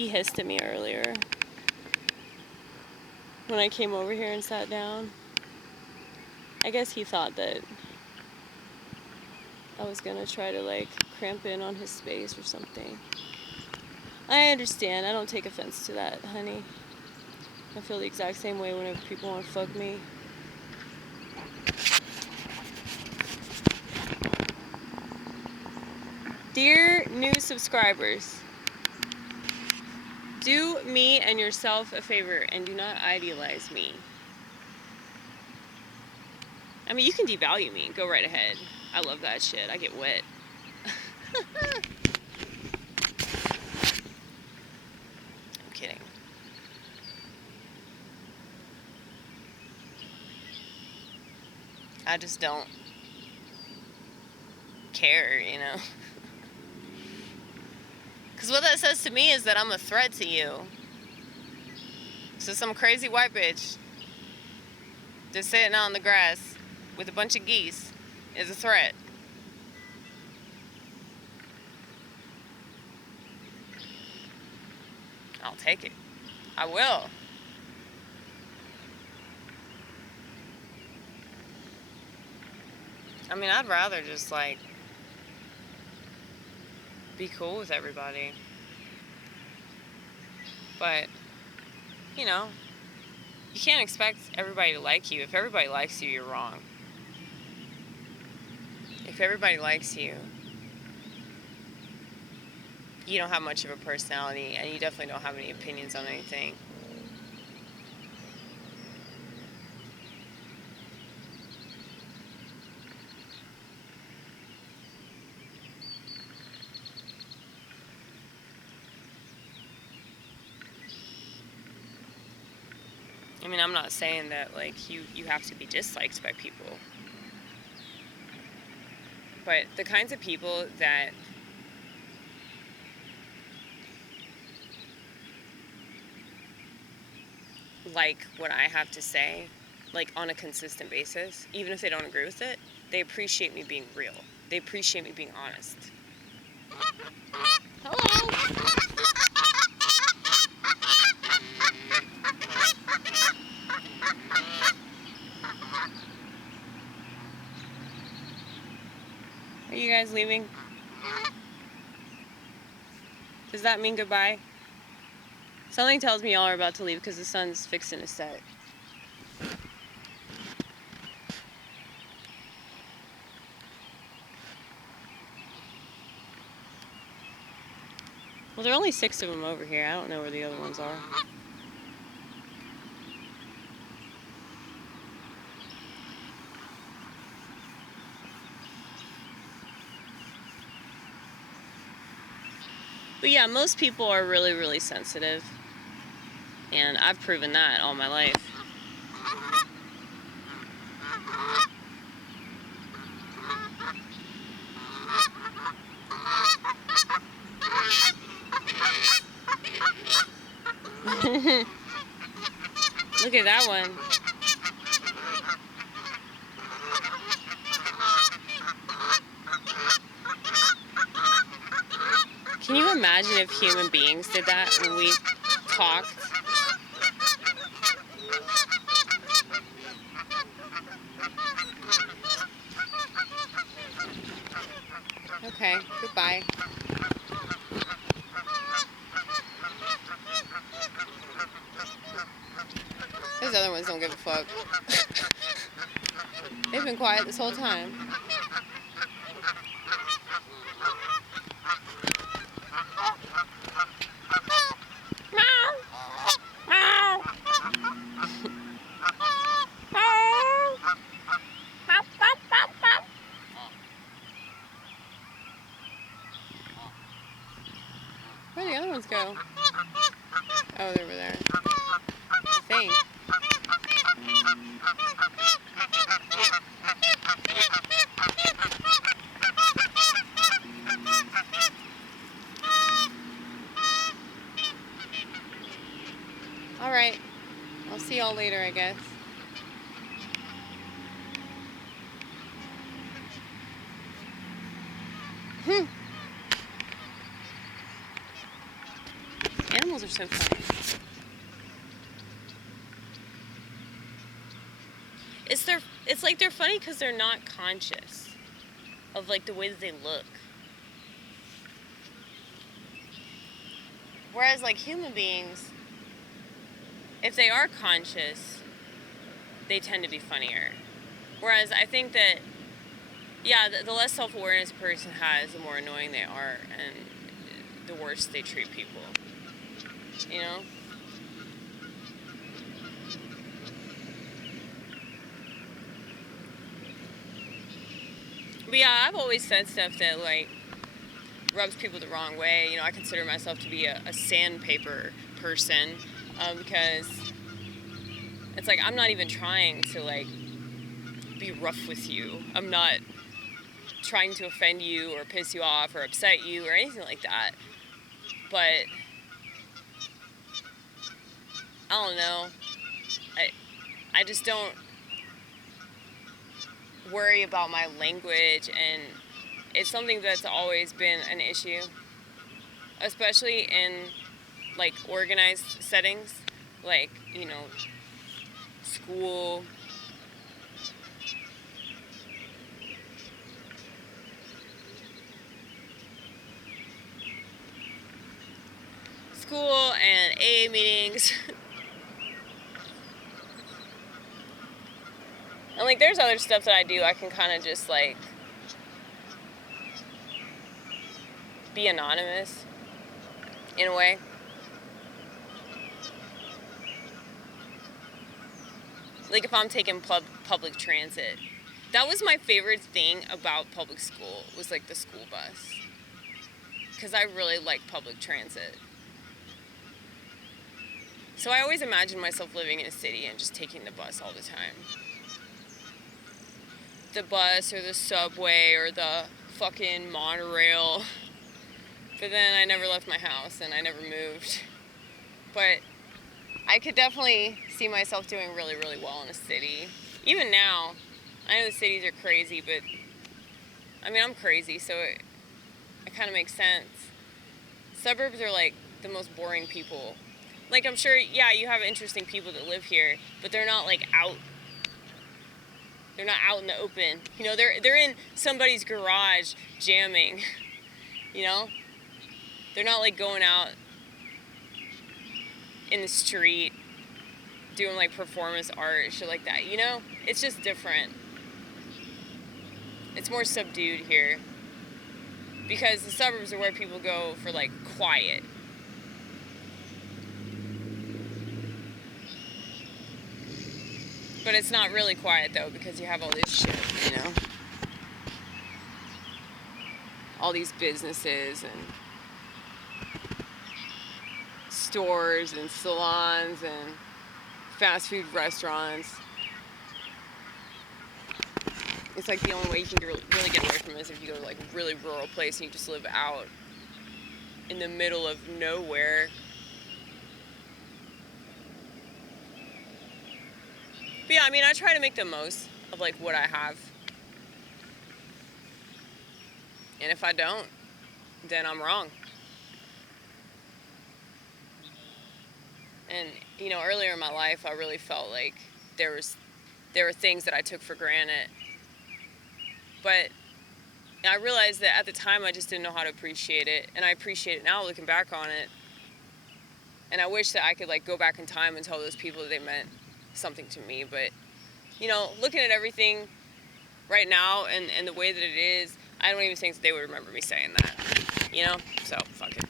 he hissed at me earlier when I came over here and sat down. I guess he thought that I was gonna try to like cramp in on his space or something. I understand. I don't take offense to that, honey. I feel the exact same way whenever people want to fuck me. Dear new subscribers, do me and yourself a favor and do not idealize me. I mean, you can devalue me. Go right ahead. I love that shit. I get wet. I'm kidding. I just don't care, you know? Because what that says to me is that I'm a threat to you. So some crazy white bitch just sitting out on the grass with a bunch of geese is a threat. I'll take it. I will. I mean, I'd rather just, like, be cool with everybody. But, you know, you can't expect everybody to like you. If everybody likes you, you're wrong. If everybody likes you, you don't have much of a personality, and you definitely don't have any opinions on anything. I mean, I'm not saying that, like, you have to be disliked by people. But the kinds of people that like what I have to say, like, on a consistent basis, even if they don't agree with it, they appreciate me being real. They appreciate me being honest. Hello? Are you guys leaving? Does that mean goodbye? Something tells me y'all are about to leave because the sun's fixing to set. Well, there are only 6 of them over here. I don't know where the other ones are. But yeah, most people are really, really sensitive. And I've proven that all my life. Look at that one. Can you imagine if human beings did that when we talked? Okay, goodbye. Those other ones don't give a fuck. They've been quiet this whole time. Where'd the other ones go? Oh, they're over there. I think. Alright. I'll see y'all later, I guess. Animals so funny. It's like they're funny because they're not conscious of like the way that they look. Whereas like human beings, if they are conscious, they tend to be funnier. Whereas I think that, yeah, the less self-awareness a person has, the more annoying they are, and the worse they treat people. You know? But yeah, I've always said stuff that like rubs people the wrong way. You know, I consider myself to be a sandpaper person, because it's like I'm not even trying to like be rough with you. I'm not trying to offend you or piss you off or upset you or anything like that. But I don't know. I just don't worry about my language, and it's something that's always been an issue, especially in like organized settings, like, you know, school, and AA meetings. And like there's other stuff that I do. I can kind of just like be anonymous in a way. Like if I'm taking public transit. That was my favorite thing about public school, was like the school bus. Because I really like public transit. So I always imagined myself living in a city and just taking the bus all the time. The bus or the subway or the fucking monorail. But then I never left my house and I never moved. But I could definitely see myself doing really, really well in a city. Even now, I know the cities are crazy, but I mean, I'm crazy, so it kind of makes sense. Suburbs are like the most boring people. Like, I'm sure, yeah, you have interesting people that live here, but they're not like out. They're not out in the open. You know, they're in somebody's garage jamming. You know? They're not like going out in the street doing like performance art, shit like that, you know? It's just different. It's more subdued here. Because the suburbs are where people go for like quiet. But it's not really quiet though, because you have all this shit, you know? All these businesses and stores and salons and fast food restaurants. It's like the only way you can really get away from it is if you go to like a really rural place and you just live out in the middle of nowhere. But yeah, I mean, I try to make the most of like what I have. And if I don't, then I'm wrong. And, you know, earlier in my life, I really felt like there were things that I took for granted. But I realized that at the time, I just didn't know how to appreciate it. And I appreciate it now, looking back on it. And I wish that I could, like, go back in time and tell those people that they meant something to me. But, you know, looking at everything right now and the way that it is, I don't even think that they would remember me saying that. You know? So, fuck it.